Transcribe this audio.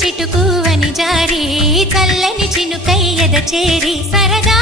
చిటుకు అని జారి చల్లని చినుకై ఎద చేరి సరదా